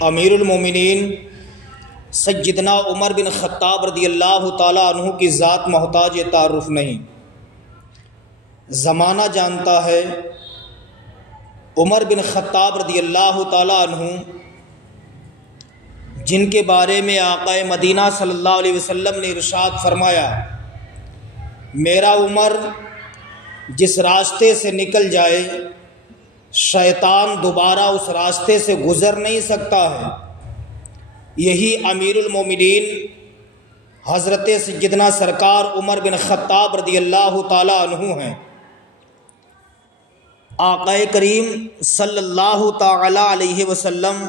امیر المومنین سیدنا عمر بن خطاب رضی اللہ تعالیٰ عنہ کی ذات محتاج تعارف نہیں، زمانہ جانتا ہے۔ عمر بن خطاب رضی اللہ تعالیٰ عنہ جن کے بارے میں آقا مدینہ صلی اللہ علیہ وسلم نے ارشاد فرمایا، میرا عمر جس راستے سے نکل جائے شیطان دوبارہ اس راستے سے گزر نہیں سکتا ہے، یہی امیر المومنین حضرت سیدنا سرکار عمر بن خطاب رضی اللہ تعالی عنہ ہیں۔ آقا کریم صلی اللہ تعالی علیہ وسلم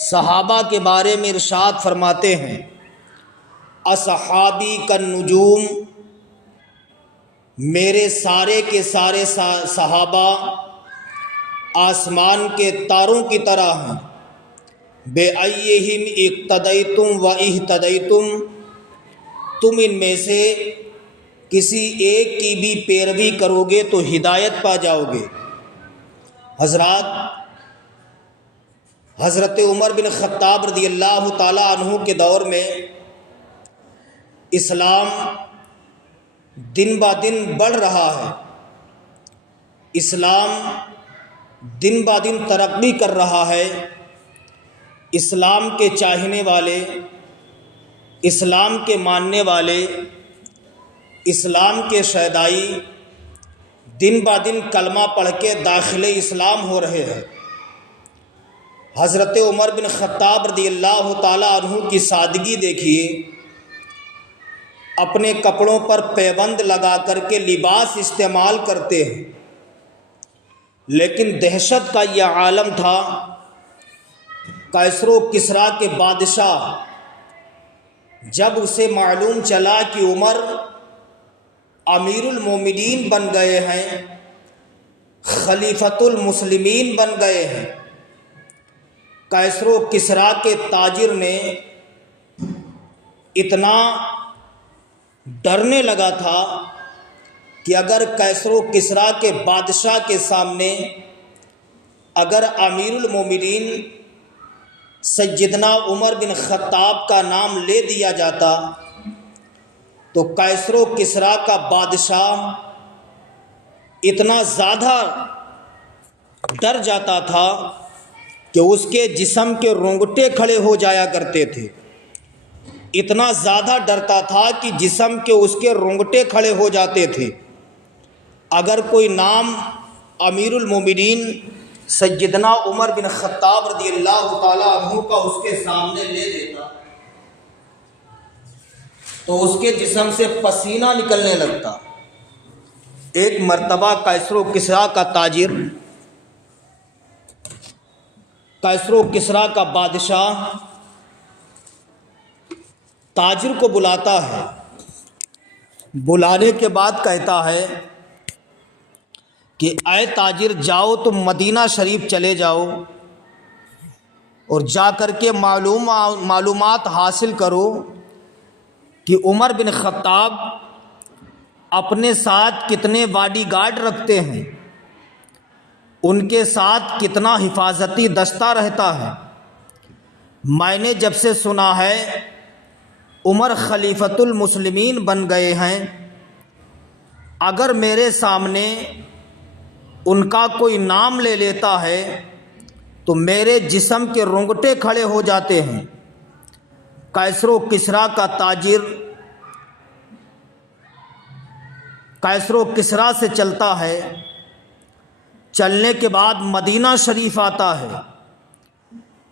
صحابہ کے بارے میں ارشاد فرماتے ہیں، اصحابی کالنجوم، میرے سارے کے سارے صحابہ آسمان کے تاروں کی طرح ہیں، بے ایہم اقتدیتم و اہتدیتم، تم ان میں سے کسی ایک کی بھی پیروی کرو گے تو ہدایت پا جاؤ گے۔ حضرت عمر بن خطاب رضی اللہ تعالی عنہ کے دور میں اسلام دن با دن بڑھ رہا ہے، اسلام دن با دن ترقی کر رہا ہے، اسلام کے چاہنے والے، اسلام کے ماننے والے، اسلام کے شیدائی دن با دن کلمہ پڑھ کے داخل اسلام ہو رہے ہیں۔ حضرت عمر بن خطاب رضی اللہ تعالی عنہ کی سادگی دیکھیے، اپنے کپڑوں پر پیبند لگا کر کے لباس استعمال کرتے ہیں، لیکن دہشت کا یہ عالم تھا۔ کیسر و کسریٰ کے بادشاہ جب اسے معلوم چلا کہ عمر امیر المومنین بن گئے ہیں، خلیفۃ المسلمین بن گئے ہیں، کیسر و کسریٰ کے تاجر نے اتنا ڈرنے لگا تھا کہ اگر کیسر و کسریٰ کے بادشاہ کے سامنے اگر امیر المومنین سیدنا عمر بن خطاب کا نام لے دیا جاتا تو کیسر و کسریٰ کا بادشاہ اتنا زیادہ ڈر جاتا تھا کہ اس کے جسم کے رونگٹے کھڑے ہو جایا کرتے تھے، اتنا زیادہ ڈرتا تھا کہ جسم کے اس کے رونگٹے کھڑے ہو جاتے تھے اگر کوئی نام امیر المومنین سیدنا عمر بن خطاب رضی اللہ تعالی عنہ کا اس کے سامنے لے دیتا تو اس کے جسم سے پسینہ نکلنے لگتا۔ ایک مرتبہ کیسر و کسریٰ کا تاجر، کیسر و کسریٰ کا بادشاہ تاجر کو بلاتا ہے، بلانے کے بعد کہتا ہے کہ اے تاجر، جاؤ تم مدینہ شریف چلے جاؤ اور جا کر کے معلومات حاصل کرو کہ عمر بن خطاب اپنے ساتھ کتنے باڈی گارڈ رکھتے ہیں، ان کے ساتھ کتنا حفاظتی دستہ رہتا ہے۔ میں نے جب سے سنا ہے عمر خلیفۃ المسلمین بن گئے ہیں، اگر میرے سامنے ان کا کوئی نام لے لیتا ہے تو میرے جسم کے رونگٹے کھڑے ہو جاتے ہیں۔ کیسر و کسریٰ کا تاجر کیسر و کسریٰ سے چلتا ہے، چلنے کے بعد مدینہ شریف آتا ہے،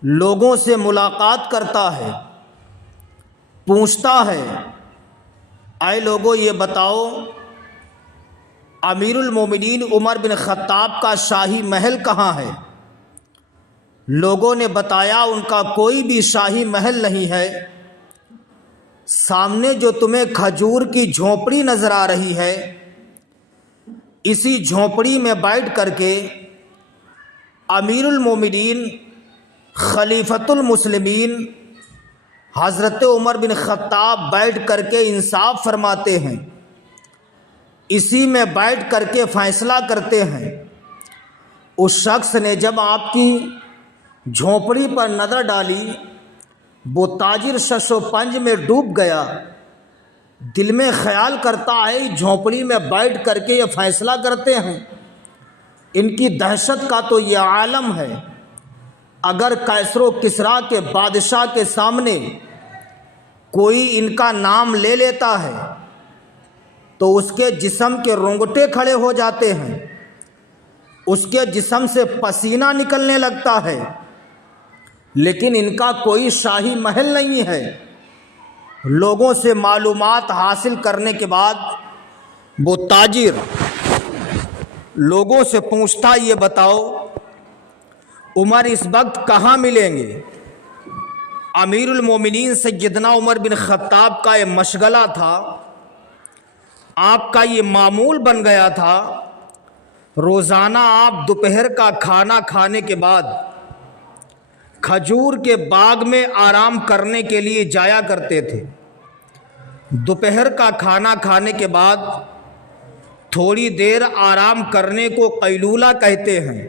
لوگوں سے ملاقات کرتا ہے، پوچھتا ہے اے لوگوں یہ بتاؤ امیر المومنین عمر بن خطاب کا شاہی محل کہاں ہے؟ لوگوں نے بتایا ان کا کوئی بھی شاہی محل نہیں ہے، سامنے جو تمہیں کھجور کی جھونپڑی نظر آ رہی ہے، اسی جھونپڑی میں بیٹھ کر کے امیر المومنین خلیفۃ المسلمین حضرت عمر بن خطاب بیٹھ کر کے انصاف فرماتے ہیں، اسی میں بیٹھ کر کے فیصلہ کرتے ہیں۔ اس شخص نے جب آپ کی جھونپڑی پر نظر ڈالی، وہ تاجر شش و پنج میں ڈوب گیا۔ دل میں خیال کرتا ہے جھونپڑی میں بیٹھ کر کے یہ فیصلہ کرتے ہیں، ان کی دہشت کا تو یہ عالم ہے۔ اگر کیسر و کسریٰ کے بادشاہ کے سامنے کوئی ان کا نام لے لیتا ہے تو اس کے جسم کے رونگٹے کھڑے ہو جاتے ہیں، اس کے جسم سے پسینہ نکلنے لگتا ہے، لیکن ان کا کوئی شاہی محل نہیں ہے۔ لوگوں سے معلومات حاصل کرنے کے بعد وہ تاجر لوگوں سے پوچھتا، یہ بتاؤ عمر اس وقت کہاں ملیں گے؟ امیر المومنین سیدنا عمر بن خطاب کا یہ مشغلہ تھا، آپ کا یہ معمول بن گیا تھا، روزانہ آپ دوپہر کا کھانا کھانے کے بعد کھجور کے باغ میں آرام کرنے کے لیے جایا کرتے تھے۔ دوپہر کا کھانا کھانے کے بعد تھوڑی دیر آرام کرنے کو قیلولہ کہتے ہیں۔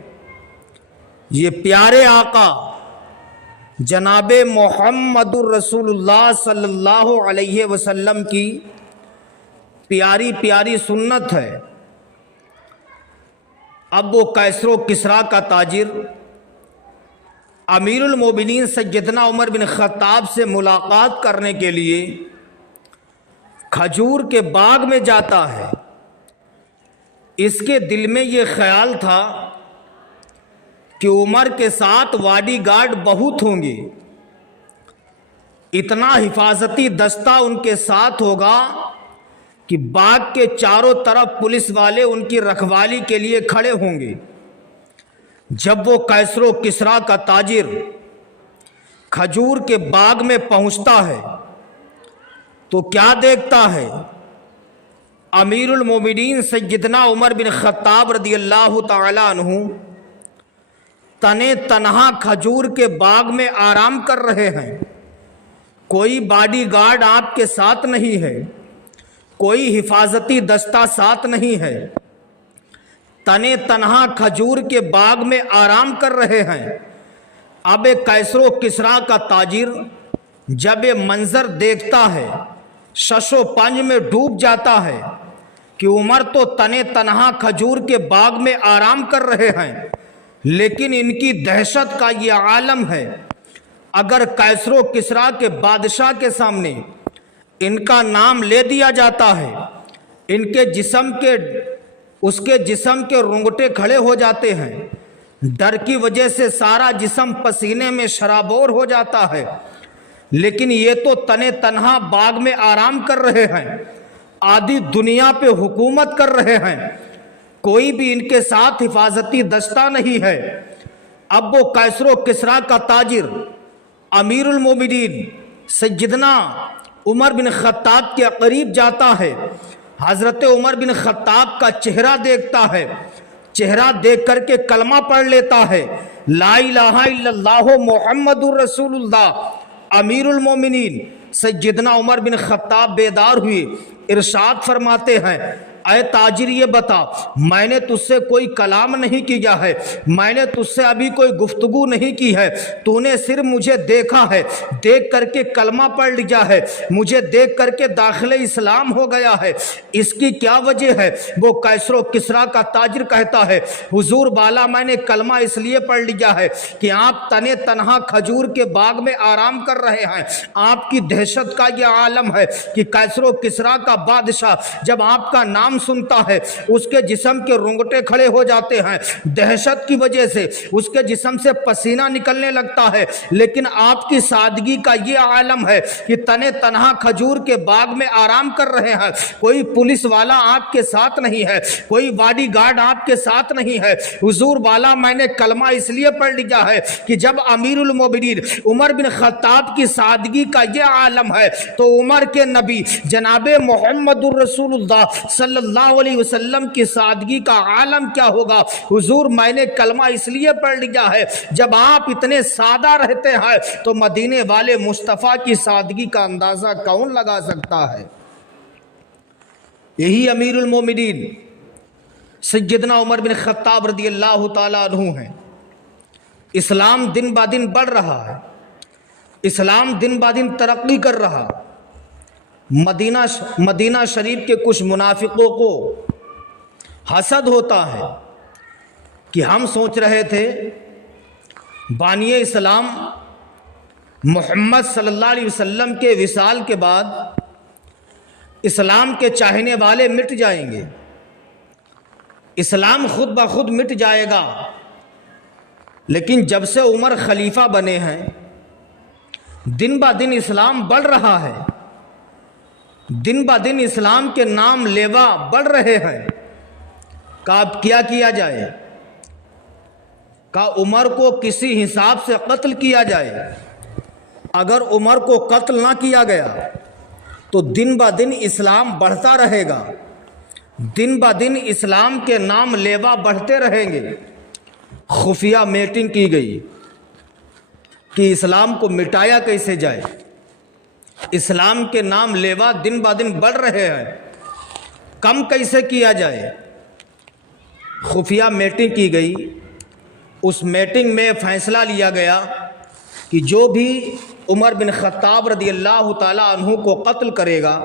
یہ پیارے آقا جناب محمد الرسول اللہ صلی اللہ علیہ وسلم کی پیاری پیاری سنت ہے۔ اب وہ کیسر و کسریٰ کا تاجر امیر المومنین سیدنا عمر بن خطاب سے ملاقات کرنے کے لیے کھجور کے باغ میں جاتا ہے۔ اس کے دل میں یہ خیال تھا کہ عمر کے ساتھ باڈی گارڈ بہت ہوں گے، اتنا حفاظتی دستہ ان کے ساتھ ہوگا کہ باغ کے چاروں طرف پولیس والے ان کی رکھوالی کے لیے کھڑے ہوں گے۔ جب وہ کیسر و کسریٰ کا تاجر کھجور کے باغ میں پہنچتا ہے تو کیا دیکھتا ہے؟ امیر المومنین سیدنا عمر بن خطاب رضی اللہ تعالی عنہ تنے تنہا کھجور کے باغ میں آرام کر رہے ہیں۔ کوئی باڈی گارڈ آپ کے ساتھ نہیں ہے، کوئی حفاظتی دستہ ساتھ نہیں ہے، تنے تنہا کھجور کے باغ میں آرام کر رہے ہیں۔ اب کیسر و کسریٰ کا تاجر جب یہ منظر دیکھتا ہے شش و پنج میں ڈوب جاتا ہے کہ عمر تو تنے تنہا کھجور کے باغ میں آرام کر رہے ہیں، لیکن ان کی دہشت کا یہ عالم ہے۔ اگر کیسر و کسریٰ کے بادشاہ کے سامنے ان کا نام لے دیا جاتا ہے، ان کے اس کے جسم کے رونگٹے کھڑے ہو جاتے ہیں، ڈر کی وجہ سے سارا جسم پسینے میں شرابور ہو جاتا ہے، لیکن یہ تو تنے تنہا باغ میں آرام کر رہے ہیں، آدھی دنیا پہ حکومت کر رہے ہیں، کوئی بھی ان کے ساتھ حفاظتی دستہ نہیں ہے۔ اب وہ کیسر و کسریٰ کا تاجر امیر المومنین سیدنا عمر بن خطاب کے قریب جاتا ہے، حضرت عمر بن خطاب کا چہرہ دیکھتا ہے، چہرہ دیکھ کر کے کلمہ پڑھ لیتا ہے، لا الہ الا اللہ محمد الرسول اللہ۔ امیر المومنین سیدنا عمر بن خطاب بیدار ہوئے، ارشاد فرماتے ہیں، اے تاجر یہ بتا، میں نے تجھ سے کوئی کلام نہیں کیا ہے، میں نے تجھ سے ابھی کوئی گفتگو نہیں کی ہے، تو نے صرف مجھے دیکھا ہے، دیکھ کر کے کلمہ پڑھ لیا ہے، مجھے دیکھ کر کے داخل اسلام ہو گیا ہے، اس کی کیا وجہ ہے؟ وہ کیسر و کسریٰ کا تاجر کہتا ہے، حضور بالا میں نے کلمہ اس لیے پڑھ لیا ہے کہ آپ تنے تنہا کھجور کے باغ میں آرام کر رہے ہیں، آپ کی دہشت کا یہ عالم ہے کہ کیسر و کسریٰ کا بادشاہ جب آپ کا نام سنتا ہے اس کے جسم کے رونگٹے کھڑے ہو جاتے ہیں، دہشت کی وجہ سے اس کے جسم سے پسینہ نکلنے لگتا ہے، لیکن آپ کی سادگی کا یہ عالم ہے کہ تنے تنہا کھجور کے باغ میں آرام کر رہے ہیں، کوئی پولیس والا آپ کے ساتھ نہیں ہے، کوئی باڈی گارڈ آپ کے ساتھ نہیں ہے۔ حضور والا میں نے کلمہ اس لیے پڑھ لیا ہے کہ جب امیر المومنین عمر بن خطاب کی سادگی کا یہ عالم ہے تو عمر کے نبی جناب محمد الرسول اللہ صلی اللہ علیہ وسلم کی سادگی کا عالم کیا ہوگا۔ حضور میں نے کلمہ اس لیے پڑھ لیا ہے، جب آپ اتنے سادہ رہتے ہیں تو مدینے والے مصطفیٰ کی سادگی کا اندازہ کون لگا سکتا ہے۔ یہی امیر المومنین سیدنا عمر بن خطاب رضی اللہ تعالیٰ عنہ ہیں۔ اسلام دن با دن بڑھ رہا ہے، اسلام دن با دن ترقی کر رہا۔ مدینہ شریف کے کچھ منافقوں کو حسد ہوتا ہے کہ ہم سوچ رہے تھے بانی اسلام محمد صلی اللہ علیہ وسلم کے وصال کے بعد اسلام کے چاہنے والے مٹ جائیں گے، اسلام خود بخود مٹ جائے گا، لیکن جب سے عمر خلیفہ بنے ہیں دن با دن اسلام بڑھ رہا ہے، دن با دن اسلام کے نام لیوا بڑھ رہے ہیں۔ کہ اب کیا جائے؟ کہ عمر کو کسی حساب سے قتل کیا جائے۔ اگر عمر کو قتل نہ کیا گیا تو دن با دن اسلام بڑھتا رہے گا، دن با دن اسلام کے نام لیوا بڑھتے رہیں گے۔ خفیہ میٹنگ کی گئی کہ اسلام کو مٹایا کیسے جائے، اسلام کے نام لیوا دن با دن بڑھ رہے ہیں، کم کیسے کیا جائے۔ خفیہ میٹنگ کی گئی، اس میٹنگ میں فیصلہ لیا گیا کہ جو بھی عمر بن خطاب رضی اللہ تعالیٰ عنہ کو قتل کرے گا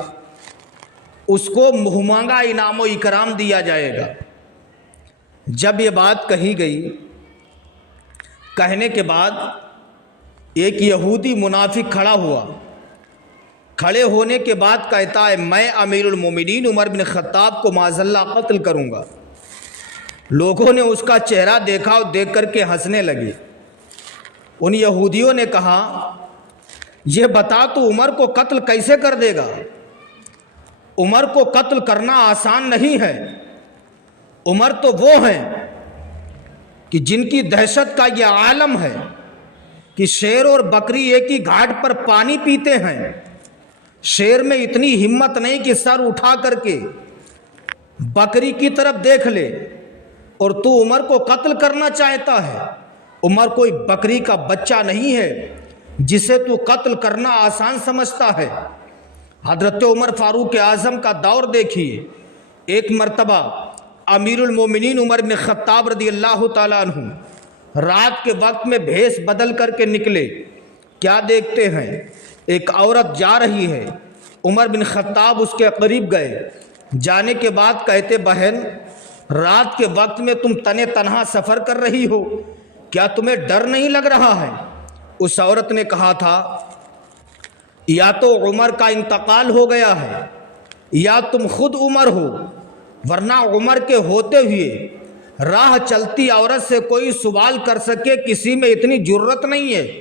اس کو منہ مانگا انعام و اکرام دیا جائے گا۔ جب یہ بات کہی گئی، کہنے کے بعد ایک یہودی منافق کھڑا ہوا، کھڑے ہونے کے بعد کہتا ہے میں امیر المومنین عمر بن خطاب کو معاذ اللہ قتل کروں گا۔ لوگوں نے اس کا چہرہ دیکھا اور دیکھ کر کے ہنسنے لگے۔ ان یہودیوں نے کہا یہ بتا تو عمر کو قتل کیسے کر دے گا؟ عمر کو قتل کرنا آسان نہیں ہے۔ عمر تو وہ ہیں کہ جن کی دہشت کا یہ عالم ہے کہ شیر اور بکری ایک ہی گھاٹ پر پانی پیتے ہیں۔ شیر میں اتنی ہمت نہیں کہ سر اٹھا کر کے بکری کی طرف دیکھ لے، اور تو عمر کو قتل کرنا چاہتا ہے۔ عمر کوئی بکری کا بچہ نہیں ہے جسے تو قتل کرنا آسان سمجھتا ہے۔ حضرت عمر فاروق اعظم کا دور دیکھیے، ایک مرتبہ امیر المومنین عمر بن خطاب رضی اللہ تعالیٰ عنہ رات کے وقت میں بھیس بدل کر کے نکلے، کیا دیکھتے ہیں ایک عورت جا رہی ہے۔ عمر بن خطاب اس کے قریب گئے، جانے کے بعد کہتے بہن رات کے وقت میں تم تنے تنہا سفر کر رہی ہو، کیا تمہیں ڈر نہیں لگ رہا ہے؟ اس عورت نے کہا تھا یا تو عمر کا انتقال ہو گیا ہے یا تم خود عمر ہو، ورنہ عمر کے ہوتے ہوئے راہ چلتی عورت سے کوئی سوال کر سکے کسی میں اتنی جرت نہیں ہے،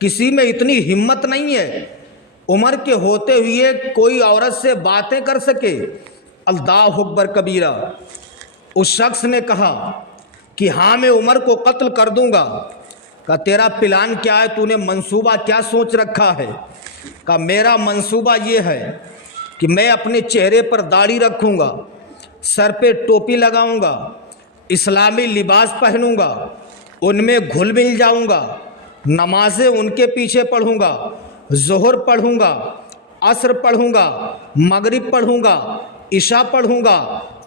کسی میں اتنی ہمت نہیں ہے۔ عمر کے ہوتے ہوئے کوئی عورت سے باتیں کر سکے، اللہ اکبر کبیرہ۔ اس شخص نے کہا کہ ہاں میں عمر کو قتل کر دوں گا۔ کہا تیرا پلان کیا ہے، تو نے منصوبہ کیا سوچ رکھا ہے؟ کہا میرا منصوبہ یہ ہے کہ میں اپنے چہرے پر داڑھی رکھوں گا، سر پہ ٹوپی لگاؤں گا، اسلامی لباس پہنوں گا، ان میں گھل مل جاؤں گا، نمازیں ان کے پیچھے پڑھوں گا، ظہر پڑھوں گا، عصر پڑھوں گا، مغرب پڑھوں گا، عشاء پڑھوں گا،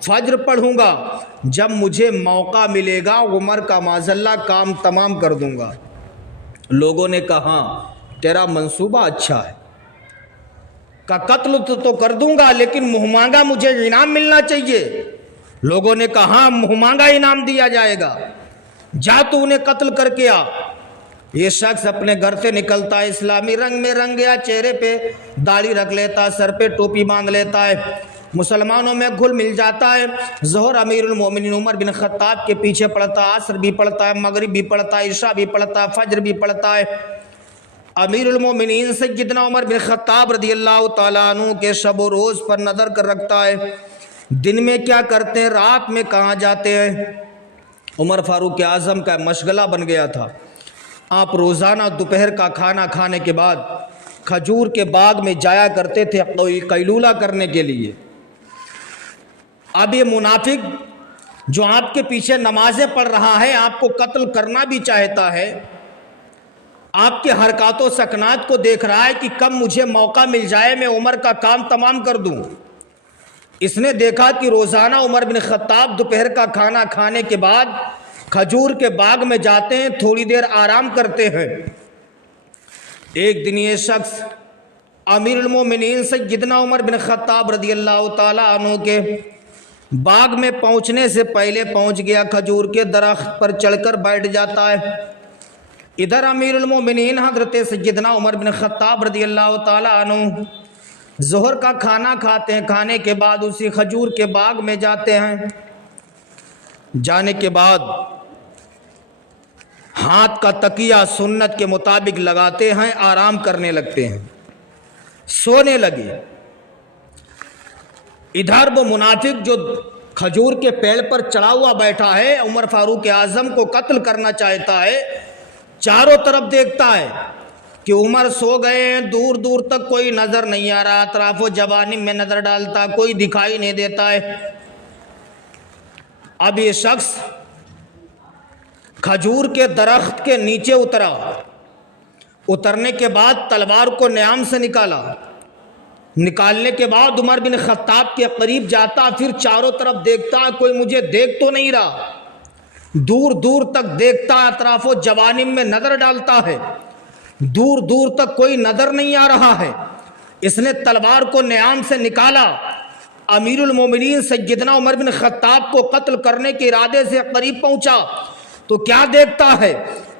فجر پڑھوں گا۔ جب مجھے موقع ملے گا عمر کا معاذ اللہ کام تمام کر دوں گا۔ لوگوں نے کہا تیرا منصوبہ اچھا ہے، کا قتل تو کر دوں گا لیکن منہ مانگا مجھے انعام ملنا چاہیے۔ لوگوں نے کہا منہ مانگا انعام دیا جائے گا، جا تو انہیں قتل کر کے آ۔ یہ شخص اپنے گھر سے نکلتا ہے، اسلامی رنگ میں رنگ گیا، چہرے پہ داڑھی رکھ لیتا، سر پہ ٹوپی باندھ لیتا ہے، مسلمانوں میں گھل مل جاتا ہے۔ ظہر امیر المومنین عمر بن خطاب کے پیچھے پڑھتا ہے، عصر بھی پڑھتا ہے، مغرب بھی پڑھتا ہے، عشاء بھی پڑھتا ہے، فجر بھی پڑھتا ہے۔ امیر المومنین سیدنا عمر بن خطاب رضی اللہ تعالیٰ عنہ کے شب و روز پر نظر کر رکھتا ہے، دن میں کیا کرتے ہیں، رات میں کہاں جاتے ہیں۔ عمر فاروق اعظم کا مشغلہ بن گیا تھا، آپ روزانہ دوپہر کا کھانا کھانے کے بعد کھجور کے باغ میں جایا کرتے تھے قیلولہ کرنے کے لیے۔ اب یہ منافق جو آپ کے پیچھے نمازیں پڑھ رہا ہے، آپ کو قتل کرنا بھی چاہتا ہے، آپ کے حرکات و سکنات کو دیکھ رہا ہے کہ کب مجھے موقع مل جائے میں عمر کا کام تمام کر دوں۔ اس نے دیکھا کہ روزانہ عمر بن خطاب دوپہر کا کھانا کھانے کے بعد کھجور کے باغ میں جاتے ہیں، تھوڑی دیر آرام کرتے ہیں۔ ایک دن یہ شخص امیر المومنین سیدنا عمر بن خطاب رضی اللہ تعالیٰ عنہ کے باغ میں پہنچنے سے پہلے پہنچ گیا، کھجور کے درخت پر چڑھ کر بیٹھ جاتا ہے۔ ادھر امیر المومنین حضرت سیدنا عمر بن خطاب رضی اللہ تعالیٰ عنہ ظہر کا کھانا کھاتے ہیں، کھانے کے بعد اسی کھجور کے باغ میں جاتے ہیں۔ جانے کے بعد ہاتھ کا تکیہ سنت کے مطابق لگاتے ہیں، آرام کرنے لگتے ہیں، سونے لگے۔ ادھر وہ منافق جو کھجور کے پیڑ پر چڑھا ہوا بیٹھا ہے، عمر فاروق اعظم کو قتل کرنا چاہتا ہے، چاروں طرف دیکھتا ہے کہ عمر سو گئے ہیں، دور دور تک کوئی نظر نہیں آ رہا، اطراف و جوانب میں نظر ڈالتا، کوئی دکھائی نہیں دیتا ہے۔ اب یہ شخص کھجور کے درخت کے نیچے اترا، اترنے کے بعد تلوار کو نیام سے نکالا، نکالنے کے بعد عمر بن خطاب کے قریب جاتا، پھر چاروں طرف دیکھتا، کوئی مجھے دیکھ تو نہیں رہا، دور دور تک دیکھتا، اطراف و جوانب میں نظر ڈالتا ہے، دور دور تک کوئی نظر نہیں آ رہا ہے۔ اس نے تلوار کو نیام سے نکالا، امیر المومنین سیدنا عمر بن خطاب کو قتل کرنے کے ارادے سے قریب پہنچا تو کیا دیکھتا ہے،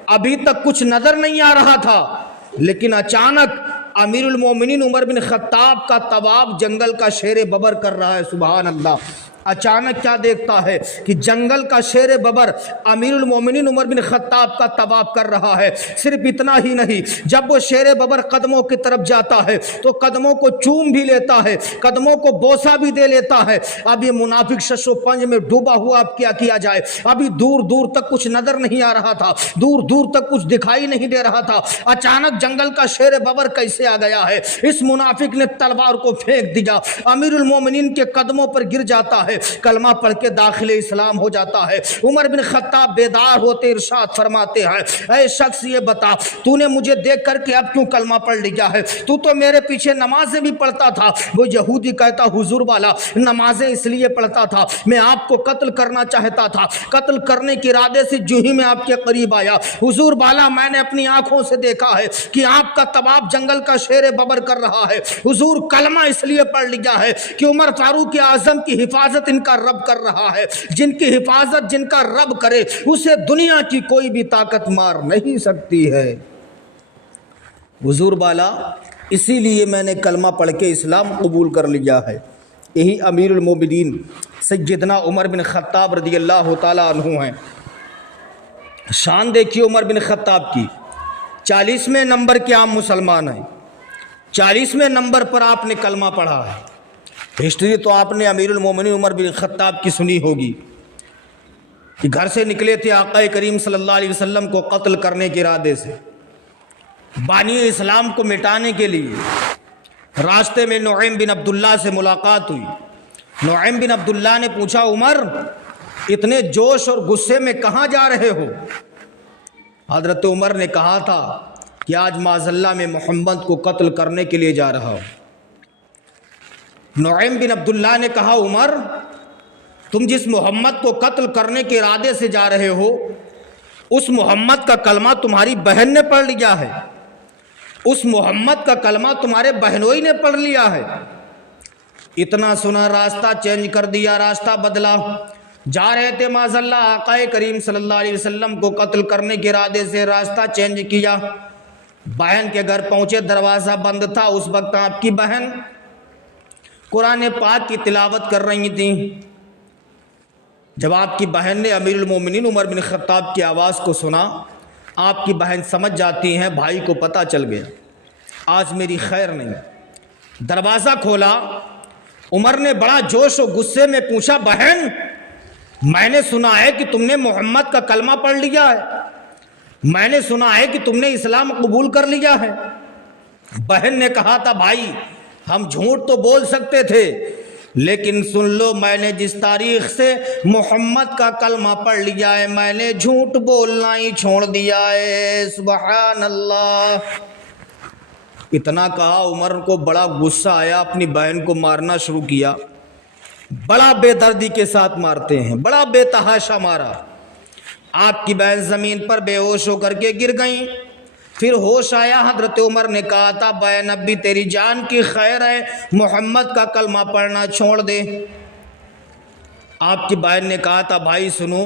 ابھی تک کچھ نظر نہیں آ رہا تھا، لیکن اچانک امیر المومنین عمر بن خطاب کا طواف جنگل کا شیر ببر کر رہا ہے۔ سبحان اللہ۔ اچانک کیا دیکھتا ہے کہ جنگل کا شیر ببر امیر المومنین عمر بن خطاب کا طواف کر رہا ہے۔ صرف اتنا ہی نہیں، جب وہ شیر ببر قدموں کی طرف جاتا ہے تو قدموں کو چوم بھی لیتا ہے، قدموں کو بوسہ بھی دے لیتا ہے۔ اب یہ منافق شش و پنج میں ڈوبا ہوا، اب کیا کیا جائے، ابھی دور دور تک کچھ نظر نہیں آ رہا تھا، دور دور تک کچھ دکھائی نہیں دے رہا تھا۔ اچانک جنگل کا شیر ببر کیسے آ گیا ہے، اس منافق نے تلوار کو پھینک دیا، امیر المومنین کے قدموں پر گر جاتا ہے، کلمہ پڑھ کے داخل اسلام ہو جاتا ہے۔ عمر بن خطاب بیدار ہوتے ارشاد فرماتے ہیں، اے شخص یہ بتا، تو نے مجھے دیکھ کر کے اب کیوں کلمہ پڑھ لیا ہے، تو میرے پیچھے نمازیں بھی پڑھتا تھا۔ وہ یہودی کہتا، حضور والا نمازیں اس لیے پڑھتا تھا، میں آپ کو قتل کرنا چاہتا تھا، قتل کرنے کے ارادے سے جو ہی میں آپ کے قریب آیا، حضور والا میں نے اپنی آنکھوں سے دیکھا ہے کہ آپ کا طواف جنگل کا شیر ببر کر رہا ہے۔ حضور کلمہ اس لیے پڑھ لیا ہے کہ عمر فاروق اعظم کی حفاظت ان کا رب کر رہا ہے، جن کی حفاظت جن کا رب کرے اسے دنیا کی کوئی بھی طاقت مار نہیں سکتی ہے۔ حضور بالا اسی لیے میں نے کلمہ پڑھ کے اسلام قبول کر لیا ہے۔ یہی امیر المومنین سیدنا عمر بن خطاب رضی اللہ تعالیٰ عنہ ہیں۔ شان دیکھیے عمر بن خطاب کی، 40ویں نمبر کے عام مسلمان ہیں، 40ویں نمبر پر آپ نے کلمہ پڑھا ہے۔ ہسٹری تو آپ نے امیر المومنین عمر بن خطاب کی سنی ہوگی کہ گھر سے نکلے تھے آقا کریم صلی اللہ علیہ وسلم کو قتل کرنے کے ارادے سے، بانی اسلام کو مٹانے کے لیے۔ راستے میں نعیم بن عبداللہ سے ملاقات ہوئی۔ نعیم بن عبداللہ نے پوچھا، عمر اتنے جوش اور غصے میں کہاں جا رہے ہو؟ حضرت عمر نے کہا تھا کہ آج معاذ اللہ میں محمد کو قتل کرنے کے لیے جا رہا ہوں۔ نعیم بن عبداللہ نے کہا، عمر تم جس محمد کو قتل کرنے کے ارادے سے جا رہے ہو، اس محمد کا کلمہ تمہاری بہن نے پڑھ لیا ہے، اس محمد کا کلمہ تمہارے بہنوئی نے پڑھ لیا ہے۔ اتنا سنا راستہ چینج کر دیا، راستہ بدلا، جا رہے تھے معاذ اللہ آقا کریم صلی اللہ علیہ وسلم کو قتل کرنے کے ارادے سے، راستہ چینج کیا، بہن کے گھر پہنچے، دروازہ بند تھا۔ اس وقت آپ کی بہن قرآن پاک کی تلاوت کر رہی تھیں۔ جب آپ کی بہن نے امیر المومنین عمر بن خطاب کی آواز کو سنا، آپ کی بہن سمجھ جاتی ہیں بھائی کو پتہ چل گیا آج میری خیر نہیں۔ دروازہ کھولا، عمر نے بڑا جوش و غصے میں پوچھا، بہن میں نے سنا ہے کہ تم نے محمد کا کلمہ پڑھ لیا ہے، میں نے سنا ہے کہ تم نے اسلام قبول کر لیا ہے۔ بہن نے کہا تھا، بھائی ہم جھوٹ تو بول سکتے تھے، لیکن سن لو میں نے جس تاریخ سے محمد کا کلمہ پڑھ لیا ہے، میں نے جھوٹ بولنا ہی چھوڑ دیا ہے۔ سبحان اللہ۔ اتنا کہا، عمر کو بڑا غصہ آیا، اپنی بہن کو مارنا شروع کیا، بڑا بے دردی کے ساتھ مارتے ہیں، بڑا بے تحاشا مارا۔ آپ کی بہن زمین پر بے ہوش ہو کر کے گر گئیں۔ پھر ہوش آیا، حضرت عمر نے کہا تھا بہن اب بھی تیری جان کی خیر ہے، محمد کا کلمہ پڑھنا چھوڑ دے۔ آپ کی بہن نے کہا تھا بھائی سنو،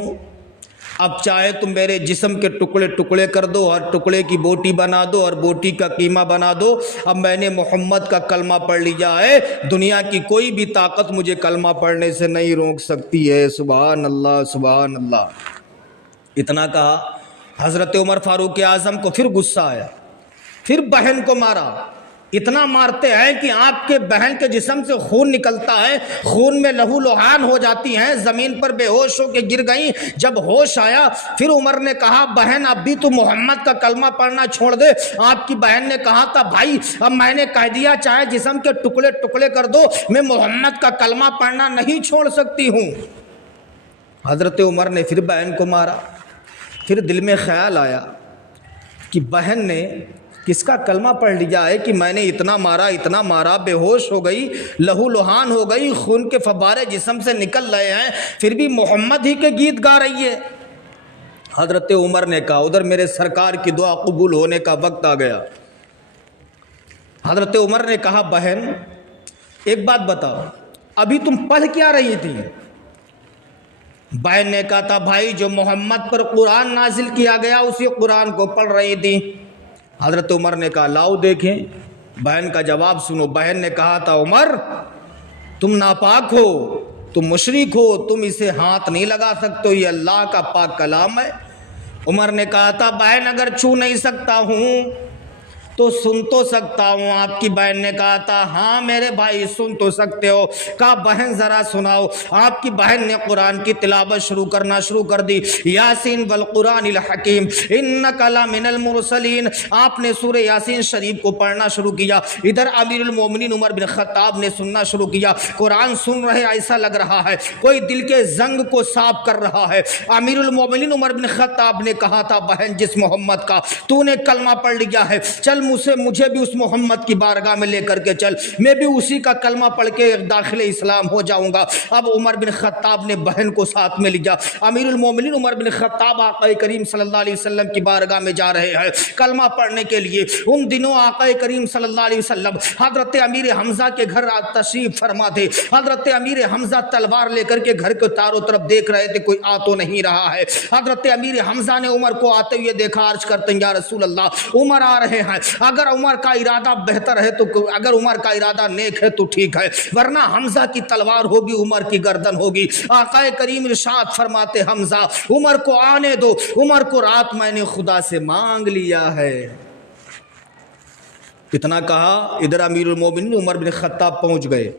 اب چاہے تم میرے جسم کے ٹکڑے ٹکڑے کر دو، ہر ٹکڑے کی بوٹی بنا دو اور بوٹی کا قیمہ بنا دو، اب میں نے محمد کا کلمہ پڑھ لیا ہے، دنیا کی کوئی بھی طاقت مجھے کلمہ پڑھنے سے نہیں روک سکتی ہے۔ سبحان اللہ سبحان اللہ۔ اتنا کہا، حضرت عمر فاروق اعظم کو پھر غصہ آیا، پھر بہن کو مارا۔ اتنا مارتے ہیں کہ آپ کے بہن کے جسم سے خون نکلتا ہے، خون میں لہو لہان ہو جاتی ہیں، زمین پر بے ہوش ہو کے گر گئیں۔ جب ہوش آیا پھر عمر نے کہا بہن اب بھی تو محمد کا کلمہ پڑھنا چھوڑ دے۔ آپ کی بہن نے کہا تھا بھائی اب میں نے کہہ دیا چاہے جسم کے ٹکڑے ٹکڑے کر دو، میں محمد کا کلمہ پڑھنا نہیں چھوڑ سکتی ہوں۔ حضرت عمر نے پھر بہن کو مارا۔ پھر دل میں خیال آیا کہ بہن نے کس کا کلمہ پڑھ لیا ہے کہ میں نے اتنا مارا، بے ہوش ہو گئی، لہو لہان ہو گئی، خون کے فوارے جسم سے نکل رہے ہیں، پھر بھی محمد ہی کے گیت گا رہی ہے۔ حضرت عمر نے کہا ادھر میرے سرکار کی دعا قبول ہونے کا وقت آ گیا۔ حضرت عمر نے کہا بہن ایک بات بتاؤ، ابھی تم پڑھ کیا رہی تھی؟ بہن نے کہا تھا بھائی جو محمد پر قرآن نازل کیا گیا اسی قرآن کو پڑھ رہی تھی۔ حضرت عمر نے کہا لاؤ دیکھیں۔ بہن کا جواب سنو۔ بہن نے کہا تھا عمر تم ناپاک ہو، تم مشرک ہو، تم اسے ہاتھ نہیں لگا سکتے ہو، یہ اللہ کا پاک کلام ہے۔ عمر نے کہا تھا بہن اگر چھو نہیں سکتا ہوں تو سن تو سکتا ہوں۔ آپ کی بہن نے کہا تھا ہاں میرے بھائی سن تو سکتے ہو۔ کہا بہن ذرا سناؤ۔ آپ کی بہن نے قرآن کی تلاوت کرنا شروع کر دی۔ یاسین والقرآن الحکیم انک لمن المرسلین۔ آپ نے سورہ یاسین شریف کو پڑھنا شروع کیا۔ ادھر امیر المومنین عمر بن خطاب نے سننا شروع کیا۔ قرآن سن رہے ایسا لگ رہا ہے کوئی دل کے زنگ کو صاف کر رہا ہے۔ امیر المومنین عمر بن خطاب نے کہا تھا بہن جس محمد کا تو نے کلمہ پڑھ لیا ہے چل مجھے بھی اس محمد کی بارگاہ میں لے کر کے چل، میں بھی اسی کا کلمہ پڑھ کے داخل اسلام ہو جاؤں گا۔ اب عمر بن خطاب نے بہن کو ساتھ میں لیا۔ امیر المومنین عمر بن خطاب آقا کریم صلی اللہ علیہ وسلم کی بارگاہ میں جا رہے ہیں کلمہ پڑھنے کے لیے۔ ان دنوں آقا کریم صلی اللہ علیہ وسلم حضرت امیر حمزہ کے گھر تشریف فرما تھے۔ حضرت امیر حمزہ تلوار لے کر کے گھر کے چاروں طرف دیکھ رہے تھے، کوئی آ تو نہیں رہا ہے۔ حضرت امیر حمزہ نے عمر کو آتے ہوئے دیکھا، عرض کرتے ہیں یا رسول اللہ عمر آ رہے ہیں، اگر عمر کا ارادہ بہتر ہے تو اگر عمر کا ارادہ نیک ہے تو ٹھیک ہے، ورنہ حمزہ کی تلوار ہوگی، عمر کی گردن ہوگی۔ آقا کریم ارشاد فرماتے حمزہ عمر کو آنے دو، عمر کو رات میں نے خدا سے مانگ لیا ہے۔ اتنا کہا ادھر امیر المومنین عمر بن خطاب پہنچ گئے۔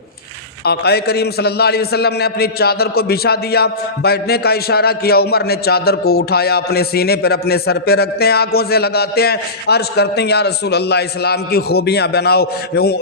آقا کریم صلی اللہ علیہ وسلم نے اپنی چادر کو بچھا دیا، بیٹھنے کا اشارہ کیا۔ عمر نے چادر کو اٹھایا، اپنے سینے پر اپنے سر پہ رکھتے ہیں، آنکھوں سے لگاتے ہیں، عرض کرتے ہیں یا رسول اللہ اسلام کی خوبیاں بناؤ،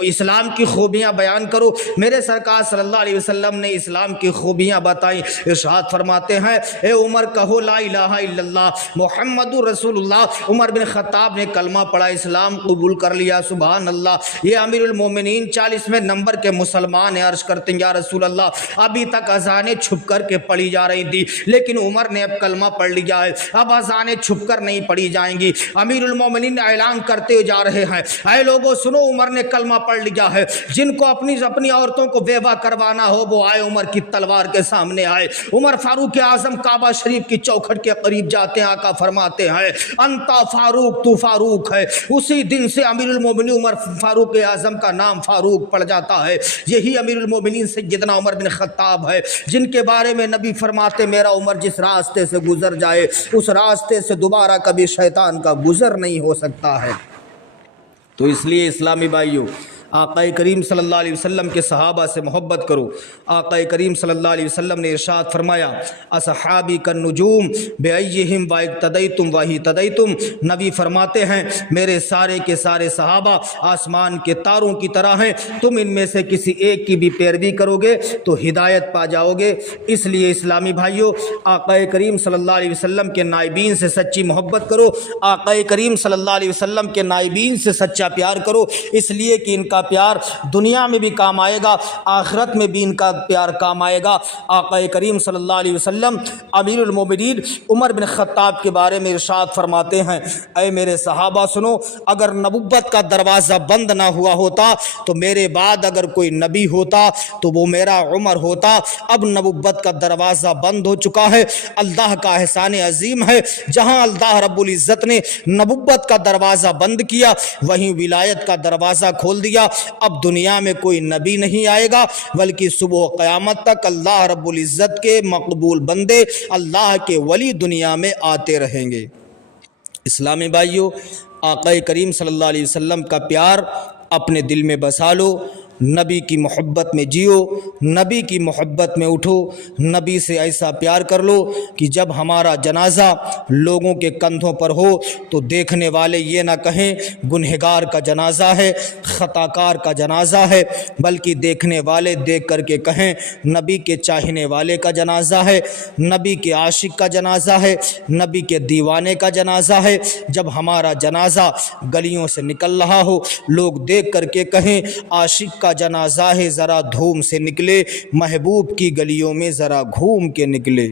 اسلام کی خوبیاں بیان کرو۔ میرے سرکار صلی اللہ علیہ وسلم نے اسلام کی خوبیاں بتائیں۔ ارشاد فرماتے ہیں اے عمر کہو لا الہ الا اللہ محمد رسول اللہ۔ عمر بن خطاب نے کلمہ پڑھا، اسلام قبول کر لیا۔ سبحان اللہ۔ یہ امیر المومنین 40ویں نمبر کے مسلمان ہیں۔ عرض کرتے ہیں یا رسول اللہ ابھی تک اذانیں چھپ کر کے پڑھی جا رہی تھی، لیکن عمر نے اب کلمہ پڑھ لیا ہے، اب اذانیں چھپ کر نہیں پڑھی جائیں گی۔ امیر المومنین اعلان کرتے جا رہے ہیں اے لوگوں سنو، عمر نے کلمہ پڑھ لیا ہے، جن کو اپنی عورتوں کو بیوہ کروانا ہو وہ آئے عمر کی تلوار کے سامنے آئے۔ عمر فاروق اعظم کعبہ شریف کی چوکھٹ کے قریب جاتے ہیں، آقا فرماتے ہیں انتا فاروق، تو فاروق ہے۔ اسی دن سے امیر المومنین عمر فاروق اعظم کا نام فاروق پڑ جاتا ہے۔ یہی امیر المومنین سیدنا عمر بن خطاب ہے جن کے بارے میں نبی فرماتے میرا عمر جس راستے سے گزر جائے اس راستے سے دوبارہ کبھی شیطان کا گزر نہیں ہو سکتا ہے۔ تو اس لیے اسلامی بھائیوں آقا کریم صلی اللہ علیہ وسلم کے صحابہ سے محبت کرو۔ آقا کریم صلی اللہ علیہ وسلم نے ارشاد فرمایا اصحابی کالنجوم بأیہم واقتدیتم واہتدیتم۔ نبی فرماتے ہیں میرے سارے کے سارے صحابہ آسمان کے تاروں کی طرح ہیں، تم ان میں سے کسی ایک کی بھی پیروی کرو گے تو ہدایت پا جاؤ گے۔ اس لیے اسلامی بھائیوں آقا کریم صلی اللہ علیہ وسلم کے نائبین سے سچی محبت کرو، آقا کریم صلی اللہ علیہ وسلم کے نائبین سے سچا پیار کرو، اس لیے کہ ان کا کا پیار دنیا میں بھی کام آئے گا، آخرت میں بھی ان کا پیار کام آئے گا۔ آقا کریم صلی اللہ علیہ وسلم امیر المومنین عمر بن خطاب کے بارے میں ارشاد فرماتے ہیں، اے میرے صحابہ سنو، اگر نبوت کا دروازہ بند نہ ہوا ہوتا تو میرے بعد اگر کوئی نبی ہوتا تو وہ میرا عمر ہوتا۔ اب نبوت کا دروازہ بند ہو چکا ہے۔ اللہ کا احسان عظیم ہے، جہاں اللہ رب العزت نے نبوت کا دروازہ بند کیا وہیں ولایت کا دروازہ کھول دیا۔ اب دنیا میں کوئی نبی نہیں آئے گا، بلکہ صبح قیامت تک اللہ رب العزت کے مقبول بندے، اللہ کے ولی دنیا میں آتے رہیں گے۔ اسلامی بھائیوں، آقا کریم صلی اللہ علیہ وسلم کا پیار اپنے دل میں بسا لو، نبی کی محبت میں جیو، نبی کی محبت میں اٹھو، نبی سے ایسا پیار کر لو کہ جب ہمارا جنازہ لوگوں کے کندھوں پر ہو تو دیکھنے والے یہ نہ کہیں گنہگار کا جنازہ ہے، خطا کار کا جنازہ ہے، بلکہ دیکھنے والے دیکھ کر کے کہیں نبی کے چاہنے والے کا جنازہ ہے، نبی کے عاشق کا جنازہ ہے، نبی کے دیوانے کا جنازہ ہے۔ جب ہمارا جنازہ گلیوں سے نکل رہا ہو، لوگ دیکھ کر کے کہیں عاشق کا جنازہ ہے، ذرا دھوم سے نکلے، محبوب کی گلیوں میں ذرا گھوم کے نکلے۔